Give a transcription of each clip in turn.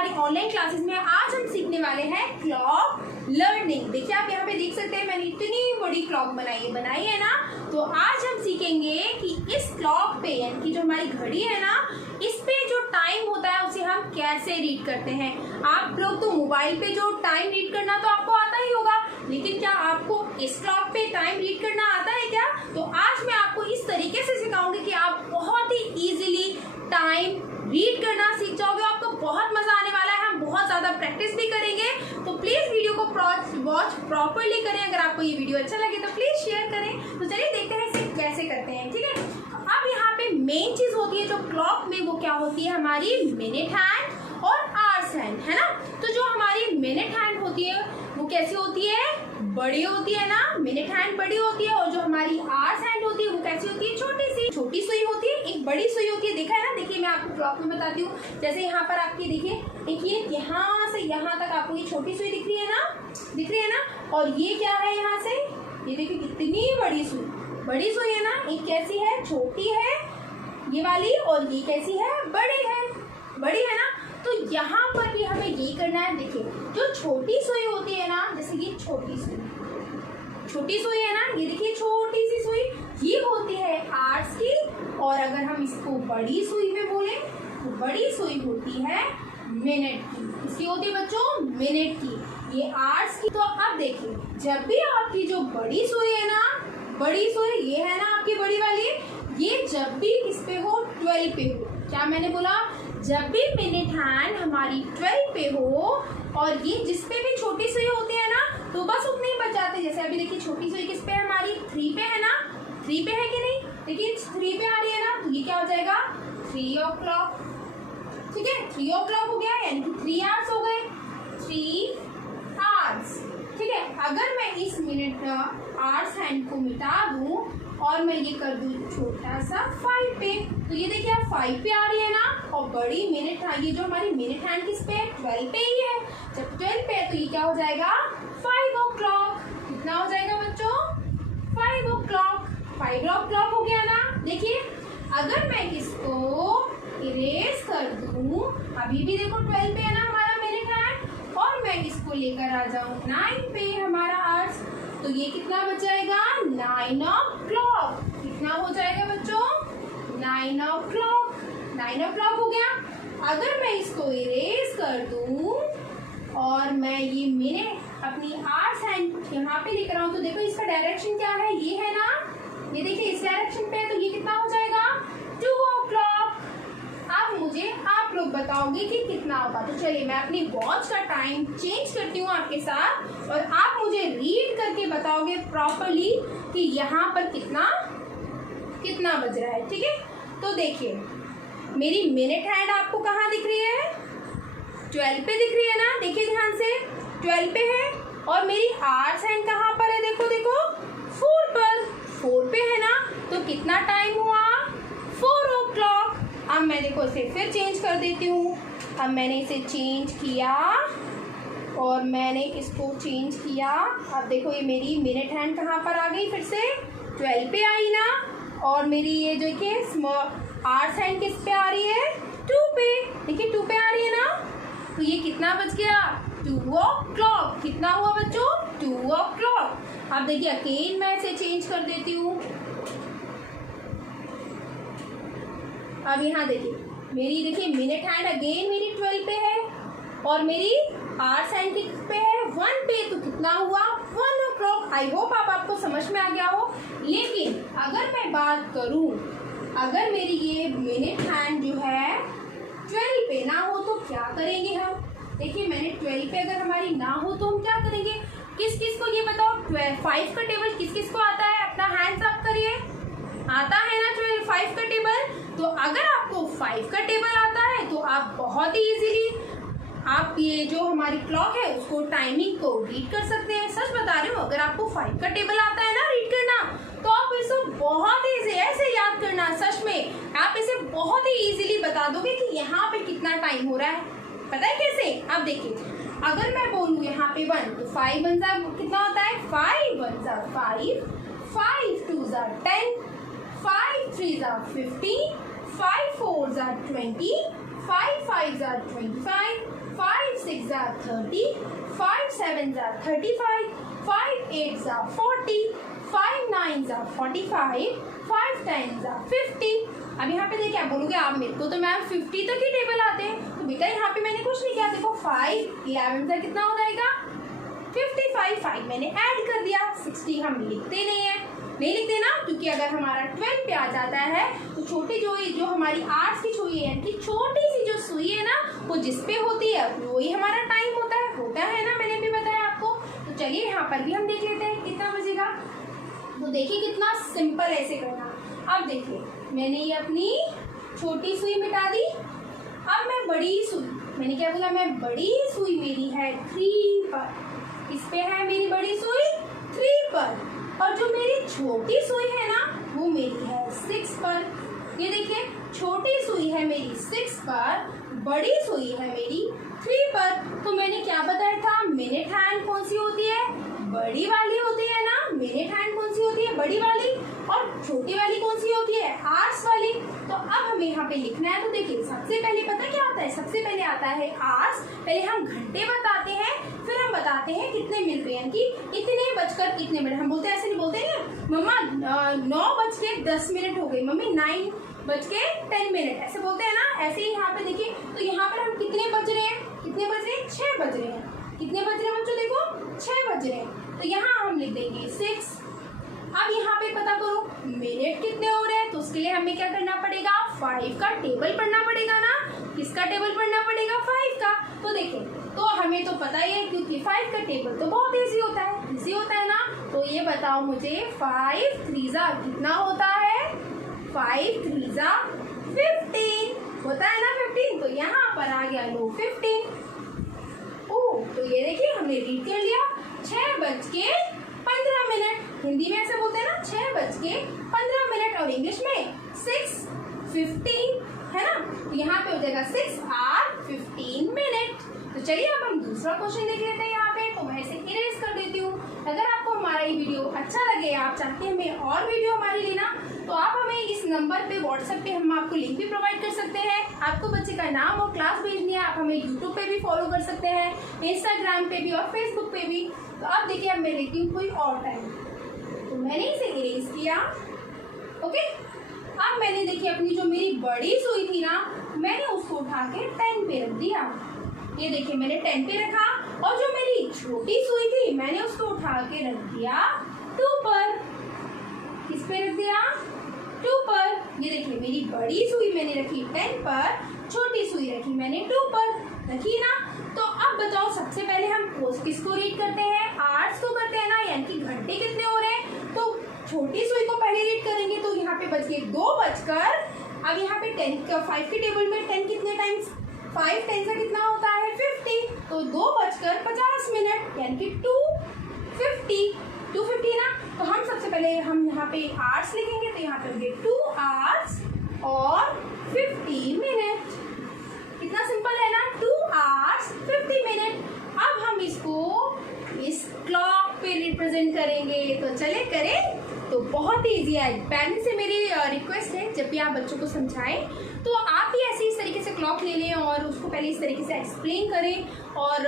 हमारी online classes में आज हम सीखने वाले हैं क्लॉक लर्निंग। देखिए आप यहाँ पे देख सकते हैं मैंने इतनी बड़ी क्लॉक बनाई है ना। तो आज हम सीखेंगे कि इस क्लॉक पे यानी कि जो हमारी घड़ी है ना, इस पे जो टाइम होता है उसे हम कैसे रीड करते हैं। आप लोग तो मोबाइल पे जो टाइम रीड करना तो आपको आता ही होगा, लेकिन क्या आपको इस क्लॉक पे टाइम रीड करना आता है क्या? तो आज मैं आपको इस तरीके से सिखाऊंगी कि आप बहुत ही इजीली टाइम रीड करना सीख जाओगे। आपको बहुत मजा आने वाला है, हम बहुत ज्यादा प्रैक्टिस भी करेंगे। तो प्लीज वीडियो को वॉच प्रॉपरली करें। अगर आपको ये वीडियो अच्छा लगे तो प्लीज शेयर करें। तो चलिए देखते हैं इसे कैसे करते हैं, ठीक है। अब यहाँ पे मेन चीज होती है जो क्लॉक में, वो क्या होती है हमारी मिनट हैंड और आवर्स हैंड, है ना। तो जो हमारी मिनट हैंड होती है वो कैसी होती है, बड़ी होती है ना, मिनट हैंड बड़ी होती है। और जो हमारी आवर्स हैंड होती है वो कैसी होती है, छोटी सुई होती है, एक बड़ी सुई होती है। देखा है ना, देखिए मैं आपको क्लॉक में बताती हूँ। जैसे यहाँ पर आपकी देखिए यहाँ से यहाँ तक आपको ये छोटी सुई दिख रही है ना, और ये क्या है यहाँ से, ये देखिए कितनी बड़ी सुई है ना। एक कैसी है, छोटी है ये वाली, और ये कैसी है, बड़ी है ना। तो यहाँ पर भी हमें ये करना है। देखिए जो छोटी सुई होती है ना, जैसे ये छोटी सुई है ना, ये देखिए छोटी सी सुई, ये होती है आवर्स की। और अगर हम इसको बड़ी सुई में बोले तो बड़ी सुई होती है मिनट की। इसकी होती है बच्चों मिनट की, ये आवर्स की। तो अब देखिए जब भी आपकी जो बड़ी सुई है ना, ये है ना आपकी बड़ी वाली, ये जब भी किस पे हो, 12 पे हो। क्या मैंने बोला, जब भी मिनट हैंड हमारी 12 पे हो और ये जिस पे भी छोटी सुई होती है ना, तो बस उतने ही बच जाते। जैसे अभी देखिए छोटी सुई किस पे है हमारी, 3 पे है ना, 3 पे है कि नहीं, देखिए 3 पे आ रही है ना, तो ये क्या हो जाएगा 3 o'clock, ठीक है। 3 o'clock हो गया, यानी कि 3 hours हो गए, 3 hours, ठीक है। अगर मैं इस मिनट आवर्स हैंड को मिटा दूं और मैं ये कर दूं छोटा सा 5 पे, तो ये देखिए आप 5 पे आ रही है ना। और बड़ी मिनट, ये जो हमारी मिनट हैंड किस पे है, 12 पे ही है। जब 12 पे है तो ये क्या हो जाएगा 5 o'clock। कितना हो जाएगा बच्चों, 5 o'clock। 5 o'clock हो गया ना। देखिए अगर मैं इसको इरेज कर दूं, अभी भी देखो 12 पे है ना हमारा मिनट हैंड, और मैं इसको लेकर आ जाऊं 9 पे हमारा आवर्स, तो ये कितना बच जाएगा 9 o'clock। कितना हो जाएगा बच्चों 9 o'clock। 9 o'clock हो गया। अगर मैं इसको इरेज कर दूं और मैं ये मिनट अपनी आवर्स हैंड यहाँ पे लिख रहा हूँ, तो देखो इसका डायरेक्शन क्या है, ये है ना, ये देखिए इस डायरेक्शन पे है, तो ये कितना हो जाएगा 2 o'clock। अब मुझे आप लोग बताओगे कि कितना होगा। तो चलिए मैं अपनी वॉच का टाइम चेंज करती हूँ आपके साथ, और आप मुझे रीड करके बताओगे प्रॉपरली कि यहाँ पर कितना बज रहा है, ठीक है। तो देखिए मेरी मिनट हैंड आपको कहाँ दिख रही है, 12 पे दिख रही है ना, देखिए ध्यान से 12 पे है। और मेरी आवर्स हैंड कहाँ पर है, देखो 4 पे है ना। तो कितना टाइम हुआ 4 o'clock। अब मैं देखो इसे फिर चेंज कर देती हूँ। अब मैंने इसे चेंज किया और मैंने इसको चेंज किया। अब देखो ये मेरी मिनट हैंड कहाँ पर आ गई, फिर से 12 पे आई ना। और मेरी ये देखिए आवर्स हैंड किस पे आ रही है, 2 पे, देखिए 2 पे आ रही है ना। तो ये कितना बच गया 2 o'clock। कितना हुआ बच्चों 2 o'clock। अब देखिए अगेन मैं इसे चेंज कर देती हूँ। अब यहाँ देखिए देखिए मिनट हैंड अगेन मेरी 12 पे है और मेरी आवर्स हैंड किस पे है, 1 पे। तो कितना हुआ 1 o'clock। आई होप आपको समझ में आ गया हो। लेकिन अगर मैं बात करूं, अगर मेरी ये मिनट हैंड जो है 12 पे ना हो तो क्या करेंगे हम। देखिए मैंने 12 पे अगर हमारी ना हो तो हम क्या करेंगे, किस को ये बताओ, 5 का टेबल किस को आता है, अपना हैंड्स अप करिए, आता है ना 5 का टेबल। तो अगर आपको 5 का टेबल आता है तो आप बहुत ही इजीली आप ये जो हमारी क्लॉक है उसको टाइमिंग को रीड कर सकते हैं। सच बता रही हूँ, अगर आपको 5 का टेबल आता है ना रीड करना, तो आप इसे बहुत ही ऐसे याद करना, सच में आप इसे बहुत ही इजीली बता दोगे कि यहाँ पे कितना टाइम हो रहा है। पता है कैसे, अब देखिए अगर मैं बोलूँ यहाँ पे 1, तो 5 1 जा कितना होता है, 5 1 जा 5, 5 2 जा 10, 5 3 जा 15, 5 4 जा 20, 5 5 जा 25, 6 ज़ा 30, 5 7 ज़ा 35, 5 8 ज़ा 40, 5 9 ज़ा 45, 5 10 ज़ा 50। अब यहाँ पे देखिए आप बोलोगे आप मेरे को तो मैम 50 तक ही टेबल आते हैं, तो बेटा यहाँ पे मैंने कुछ नहीं किया। देखो 5 11 ज़ा कितना हो जाएगा 55, 5 मैंने ऐड कर दिया। 60 हम लिखते नहीं लिखते ना, क्योंकि अगर हमारा 12 पे आ जाता है तो छोटी जो हमारी आर्ट्स की सुई है, यानी छोटी सी जो सुई है ना वो जिस पे होती है वही हमारा टाइम होता है ना, मैंने भी बताया आपको। तो चलिए यहाँ पर भी हम देख लेते हैं कितना बजेगा। तो देखिए कितना सिंपल ऐसे करना। अब देखिए मैंने ये अपनी छोटी सुई मिटा दी। अब मैं बड़ी सुई, मैंने क्या बोला, मैं बड़ी सुई मेरी है 3 पर। इस पे है मेरी बड़ी सुई 3 पर, और जो मेरी छोटी सुई है ना वो मेरी है 6 पर। ये देखिए छोटी सुई है मेरी 6 पर, बड़ी सुई है मेरी 3 पर। तो मैंने क्या बताया था, मिनट हैंड कौन सी होती है, बड़ी वाली होती है ना। मिनट हैंड कौन सी होती है, बड़ी वाली, और छोटी वाली कौन सी होती है, आर्स वाली। तो अब हमें यहाँ पे लिखना है। तो देखिए सबसे पहले पता क्या आता है, सबसे पहले आता है आर्स। पहले हम घंटे बताते हैं, फिर हम बताते हैं कितने मिनट, यानी कि इतने बजकर कितने मिनट। हम बोलते हैं, ऐसे नहीं बोलते हैं मम्मा 9:10 हो गई, मम्मी 9:10, ऐसे बोलते हैं ना। ऐसे ही यहाँ पे देखिए, तो यहाँ पर हम कितने बज रहे हैं, 6 बज रहे हैं। कितने बज रहे हैं बच्चों, देखो 6 बज रहे हैं। तो यहाँ हम लिख देंगे 6। अब यहाँ पे पता करो मिनट कितने हो रहे हैं, तो उसके लिए हमें क्या करना पड़ेगा, 5 का टेबल पढ़ना पड़ेगा ना। किसका टेबल पढ़ना पड़ेगा, 5 का। तो देखिए तो हमें तो पता ही है, क्योंकि 5 का टेबल तो बहुत इजी होता है ना। तो ये बताओ मुझे 5 3 ज़ा कितना होता है, 5 3 ज़ा 15 होता है ना 15। तो यहाँ पर आ गया लो 15। तो ये देखिए हमने रीड कर लिया 6:15। हिंदी में ऐसे बोलते हैं ना 6:15, और इंग्लिश में 6:15 है ना। तो यहाँ पे हो जाएगा 6:15। तो चलिए अब हम दूसरा क्वेश्चन देख लेते हैं यहाँ पे। तो मैं इसे इरेज कर देती हूँ। अगर आपको हमारा ये वीडियो अच्छा लगे, आप चाहते हैं हमें और वीडियो हमारी लेना, तो आप हमें इस नंबर पे व्हाट्सएप पे हम आपको लिंक भी प्रोवाइड कर सकते हैं। आपको बच्चे का नाम और क्लास भेजनी है, आप हमें यूट्यूब पे भी फॉलो कर सकते हैं, इंस्टाग्राम पे भी और फेसबुक पे भी। तो अब देखिए अब मैं लेती हूँ कोई और टाइम। तो मैंने इसे इरेज किया, ओके। अब मैंने देखिए अपनी जो मेरी बड़ी सुई थी ना, मैंने उसको उठा के 10 पे रख दिया। ये देखिए मैंने 10 पे रखा, और जो मेरी छोटी सुई थी मैंने उसको उठा के रख दिया 2 पर। किस पे रख दिया, 2 पर। ये देखिए मेरी बड़ी सुई मैंने रखी 10 पर, छोटी सुई रखी मैंने 2 पर, रखी ना। तो अब बताओ सबसे पहले हम किसको रीड करते हैं, आवर्स को करते हैं ना, यानी कि घंटे कितने हो रहे हैं। तो छोटी सुई को पहले रीड करेंगे, तो यहाँ पे बच गए 2 बजकर। अब यहाँ पे 5 के टेबल में 10 कितने टाइम्स, 5 10 से कितना होता है 50। तो 2:50, यानी कि 2:50 ना। तो हम सबसे पहले हम यहाँ पे आवर्स लिखेंगे, तो यहाँ पे होंगे 2 आवर्स और 50 मिनट। कितना सिंपल है ना, 2 आवर्स 50 मिनट। अब हम इसको इस क्लॉक पे रिप्रेजेंट करेंगे, तो चले करें। तो बहुत ही ईजी है। पेरेंट्स से मेरी रिक्वेस्ट है, जब भी आप बच्चों को समझाएं तो आप भी ऐसे इस तरीके से क्लॉक ले लें और उसको पहले इस तरीके से एक्सप्लेन करें, और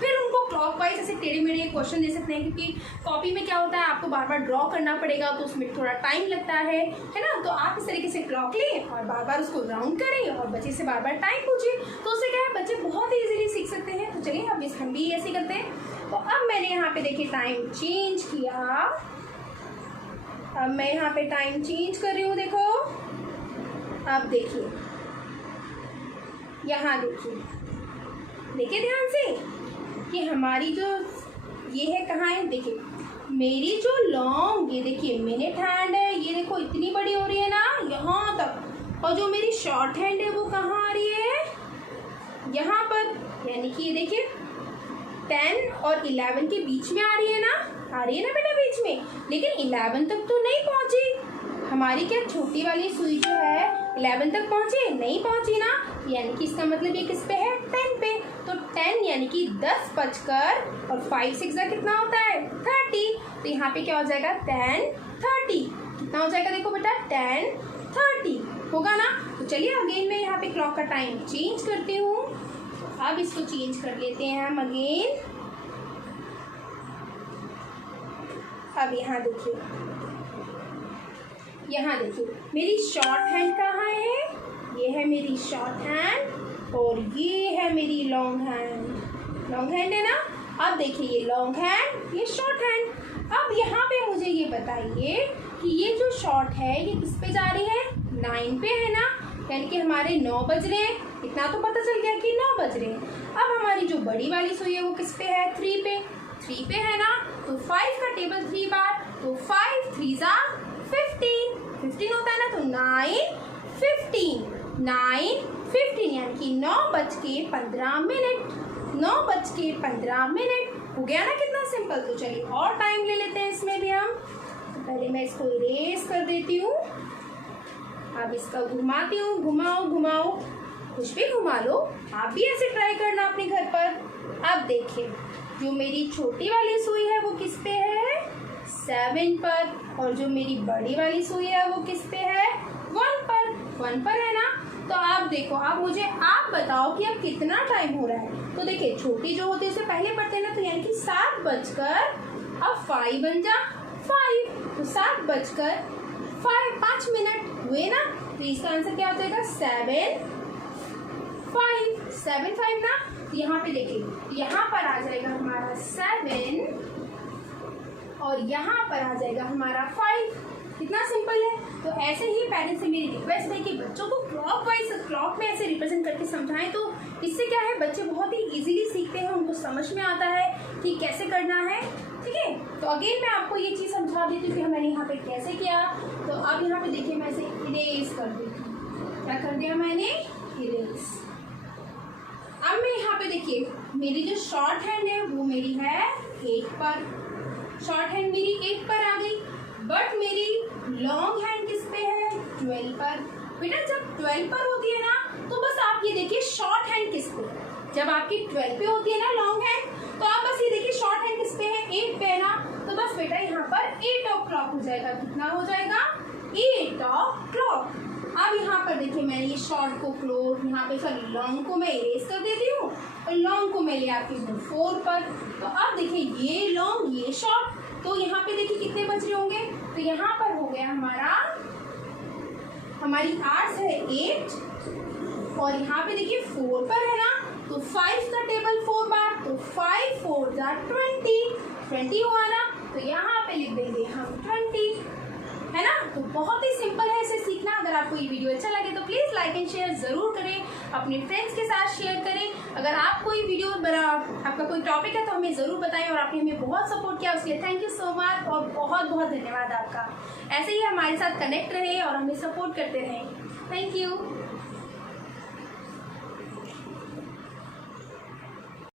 फिर उनको क्लॉक वाइज ऐसे टेढ़े मेढ़े क्वेश्चन दे सकते हैं। क्योंकि कॉपी में क्या होता है, आपको बार बार ड्रॉ करना पड़ेगा, तो उसमें थोड़ा टाइम लगता है ना। तो आप इस तरीके से क्लॉक लें और बार बार उसको राउंड करें, और बच्चे से बार बार टाइम पूछें, तो उससे क्या है बच्चे बहुत ईजिली सीख सकते हैं। तो चलिए अब हम भी ऐसे करते हैं। तो अब मैंने यहाँ पे देखिए टाइम चेंज किया। अब मैं यहाँ पे टाइम चेंज कर रही हूँ, देखो। अब देखिए यहाँ देखिए ध्यान से कि हमारी जो ये है कहाँ है, देखिए मेरी जो लॉन्ग, ये देखिए मिनट हैंड है, ये देखो इतनी बड़ी हो रही है ना यहाँ तक, और जो मेरी शॉर्ट हैंड है वो कहाँ आ रही है, यहाँ पर। यानी कि ये देखिए 10 और 11 के बीच में आ रही है ना बेटा बीच में, लेकिन 11 तक तो नहीं पहुंची हमारी। क्या छोटी वाली सुई जो है 11 तक नहीं पहुंची ना, यानी कि इसका मतलब ये किस पे है, 10 पे। तो 10 यानी कि 10 बजकर और 5 6 कितना होता है 30। तो यहाँ पे क्या हो जाएगा 10 30। कितना हो जाएगा देखो बेटा 10 30 होगा ना। तो चलिए अगेन मैं यहाँ पे क्लॉक का टाइम चेंज करती हूँ। अब इसको चेंज कर लेते हैं हम अगेन। अब यहाँ देखिए मेरी शॉर्ट हैंड कहाँ है, ये है मेरी शॉर्ट हैंड और ये है मेरी लॉन्ग हैंड। लॉन्ग हैंड है ना। अब देखिए ये लॉन्ग हैंड, ये शॉर्ट हैंड। अब यहाँ पे मुझे ये बताइए कि ये जो शॉर्ट है ये किस पे जा रही है, 9 पे है ना, यानी कि हमारे 9 बज रहे हैं। इतना तो पता चल गया कि 9 बज रहे हैं। अब हमारी जो बड़ी वाली सुई है वो किस पे है, 3 पे है ना। तो 5 का टेबल 3 बार, तो 5 3 जा 15 होता है ना। तो 9 15 यानी कि 9:15 हो गया ना, कितना सिंपल। तो चलिए और टाइम ले लेते हैं इसमें भी हम। तो पहले मैं इसको इरेज कर देती हूँ। अब इसका घुमाती हूँ, घुमाओ, कुछ भी घुमा लो। आप भी ऐसे ट्राई करना अपने घर पर। अब देखिए जो मेरी छोटी वाली सुई है वो किस पे है, 7 पर, और जो मेरी बड़ी वाली सुई है वो किस पे है, 1 पर है ना। तो आप देखो, आप मुझे बताओ कि अब कितना टाइम हो रहा है। तो देखिए छोटी जो होती है उसे पहले पढ़ते हैं ना, तो यानी कि 7 बजकर अब 5 बन जा 5, तो 7 बजकर 5 मिनट हुए ना। तो इसका आंसर क्या हो जाएगा, 7 5 ना। तो यहाँ पे देखिए यहाँ पर आ जाएगा हमारा 7 और यहाँ पर आ जाएगा हमारा 5। कितना सिंपल है। तो ऐसे ही पेरेंट्स से मेरी रिक्वेस्ट है कि बच्चों को क्लॉक में ऐसे रिप्रेजेंट करके समझाएं। तो इससे क्या है, बच्चे बहुत ही इजीली सीखते हैं, उनको समझ में आता है कि कैसे करना है। ठीक है, तो अगेन मैं आपको ये चीज़ समझा देती हूँ कि मैंने यहाँ पे कैसे किया। तो अब यहाँ पे देखिए मैं इसे इरेज कर देती हूँ। क्या कर दिया मैंने, इरेज। अब मैं यहाँ पे देखिए मेरी जो शॉर्ट हैंड है वो मेरी है 8 पर, शॉर्ट हैंड मेरी 8 पर आ गई। बट मेरी लॉन्ग हैंड किस पे है, 12 पर। बेटा जब 12 पर होती है ना, तो बस आप ये देखिए शॉर्ट हैंड किस पे, जब आपकी 12 पे होती है ना लॉन्ग हैंड, तो आप बस ये देखिए शॉर्ट हैंड किस पे है, 8 पे है ना। तो बस बेटा यहाँ पर 8 o'clock हो जाएगा। कितना हो जाएगा, 8 o'clock। अब यहाँ पर देखिए मैंने ये शॉर्ट को क्लोज, यहाँ पे सॉरी लॉन्ग को मैं इरेज कर देती हूँ और लॉन्ग को मैं ले आती हूँ 4 पर। तो अब देखिए ये लॉन्ग ये शॉर्ट, तो यहाँ पे देखिए कितने बज रहे होंगे। तो यहाँ पर हो गया हमारी आवर्स है 8 और यहाँ पे देखिए 4 पर है ना। तो 5 का टेबल 4 बार, तो 5 4 जा 20 हुआ ना। तो यहाँ पे लिख देंगे हम 20, है ना। तो बहुत ही सिंपल है इसे सीखना। अगर आपको ये वीडियो अच्छा लगे तो प्लीज़ लाइक एंड शेयर ज़रूर करें, अपने फ्रेंड्स के साथ शेयर करें। अगर आप कोई वीडियो आपका कोई टॉपिक है तो हमें ज़रूर बताएं। और आपने हमें बहुत सपोर्ट किया उसके लिए थैंक यू सो मच और बहुत बहुत धन्यवाद आपका। ऐसे ही हमारे साथ कनेक्ट रहे और हमें सपोर्ट करते रहें। Thank you.